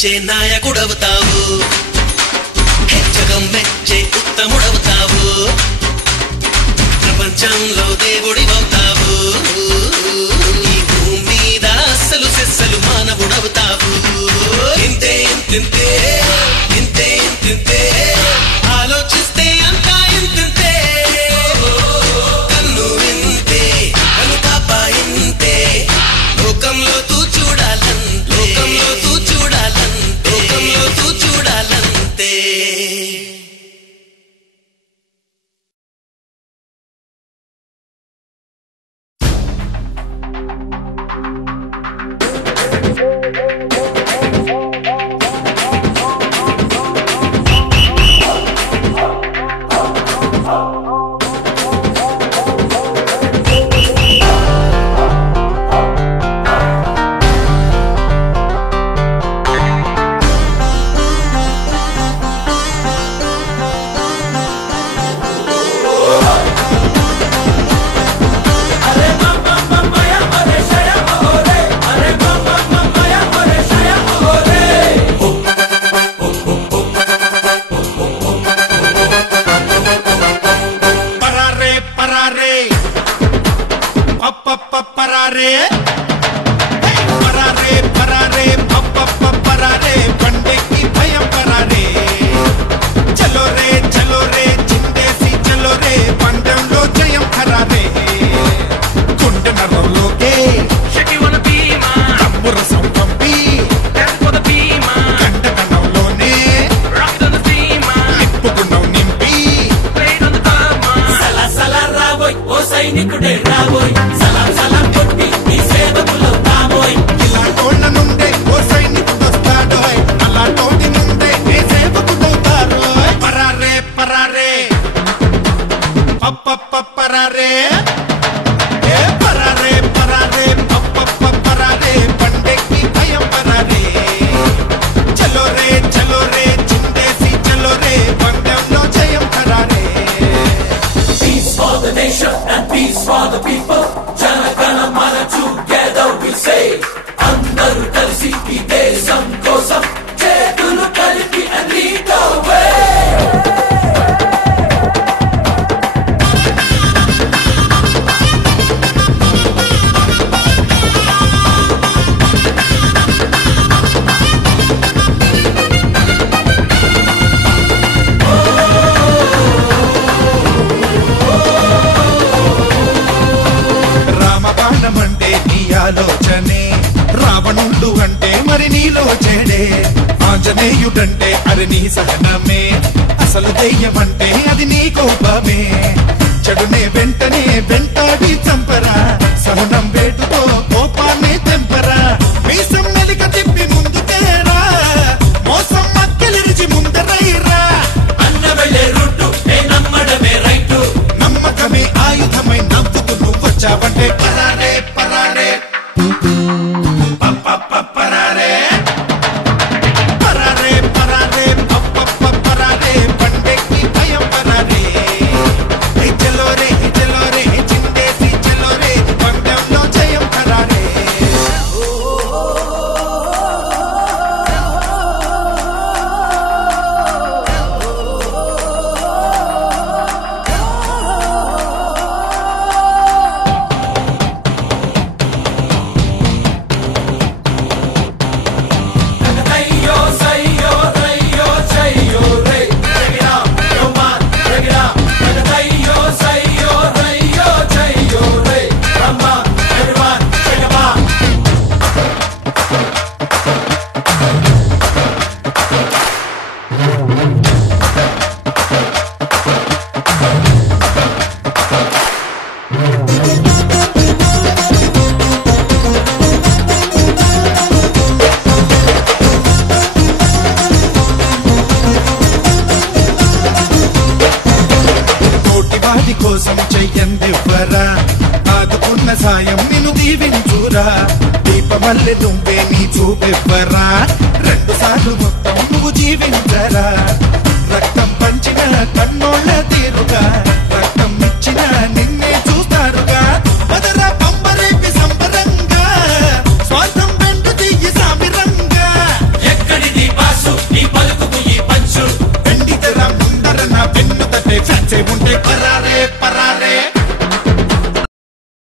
మెచ్చే నాయకుడవుతావు, హెచ్చగం మెచ్చే ఉత్తముడవుతావు, ప్రపంచంలో దేవుడివవుతావు, ఈ భూమి మీద అస్సలు సెస్సలు మానవుడవుతావు. ఇంతే ఇంతింతే ఇంతే ఇంతింతే ఆలోచిస్తే అంతా ఇంతింతే, కన్ను ఇంతే కను పాప ఇంతే, లోకంలో తూ చూడాలంతే, లోకంలో తూ చూడాలంతే, లోకంలో తూ చూడాలంతే. రావణుడు అంటే మరి నీలో చెడే, ఆంజనేయుడంటే అది నీ సహనమే, అసలు దెయ్యమంటే అది నీ కోపమే. చెడునే వెంటనే వెంటాడి చంపరా, సహనం వేటుతో కోపాన్ని తెంపరా. మీసం మెలిక తిప్పి ముందుకేరా, మోసం మక్కలిరిచి ముందరైరా. అన్న వెళ్ళే రూటు నమ్మడమే రైటు, నమ్మకమే ఆయుధమై నవ్వుతూ నువ్వొచ్చావంటే పరారే పరారే పరారే పరారే పరారే పరారే పండెక్కి భయం పరారే. చలోరే చలోరే చిందేసి చలోరే పందెంలో జయం పరారే. కోసం చెయ్యందివ్వరా, ఆదుకున్న సాయం నిన్ను దీవించురా. దీపమల్లె నువ్వే నీ చూపెవ్వరా, 2 సార్లు మొత్తం నువ్వు జీవించరా. రక్తం పంచిన కన్నోళ్ళ తీరుగా, రక్తం ఇచ్చిన నిన్నే చూస్తారుగా. మదరా పంబరేపి సంబరంగా, స్వార్థం వెంట తీయి సామిరంగా. ఎక్కడిది వచ్చే ఉంటే పరారే పరారే